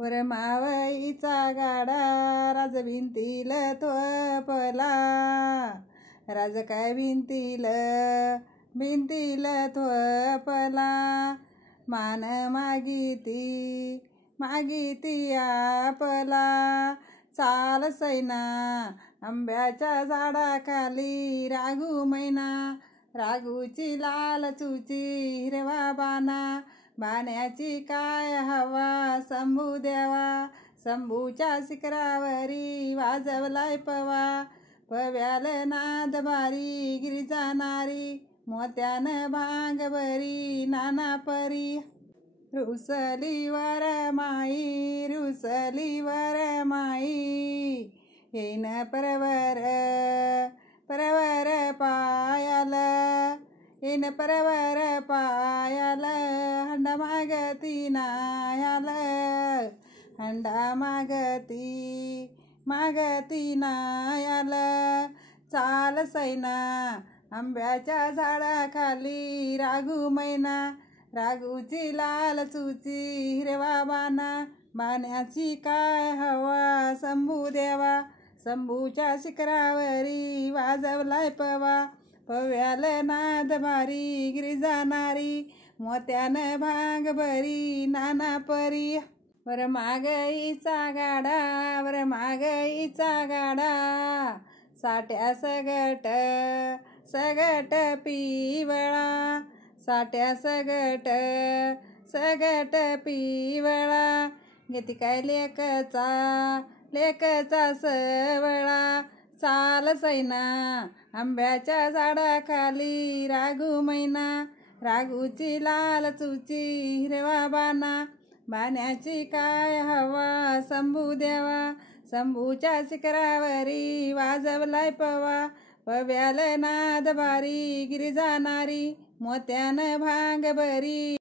वर मावईचा गाडा राज भिंतील थोपला, राज काय भिंतील थोपला. मान मागिती आपला, चाल सैना आंब्याच्या झाडाखाली. राघू मैना राघूची लाल चुची हिरवा बाणा, बाण्याची काय हवा शंभू देवा. शंभूच्या शिखरावरी वाजवलाय पवा, पव्याल नाद भारी गिरिजा नारी. मोत्यान भांग भरी नाना परी, रुसलीवर माई. येईन परवर पायाल, येईन परवर पायाल. हंडा मागती नायाल, हंडा मागती नायाल. चाल सैना आंब्याच्या झाडाखाली. राघू मैना राघूची लाल चुची हिरवा बाणा, बाण्याची काय हवा शंभू देवा. शंभूच्या शिखरावरी वाजवलाय पवा, पव्याल नाद भारी गिरिजा नारी. मोत्यान भांग भरी नाना परी, वर मागईचा गाडा. साट्या सगट पिवळा, साट्या सगट पिवळा. घेती काय लेकचा सवळा. चाल सैना आंब्याच्या झाडाखाली. राघू मैना राघूची लाल चुची हिरवा बाणा, बाण्याची काय हवा शंभू देवा. शंभूच्या शिखरावरी वाजवलाय पवा, पव्याल नाद भारी गिरिजा नारी. मोत्यान भांग भरी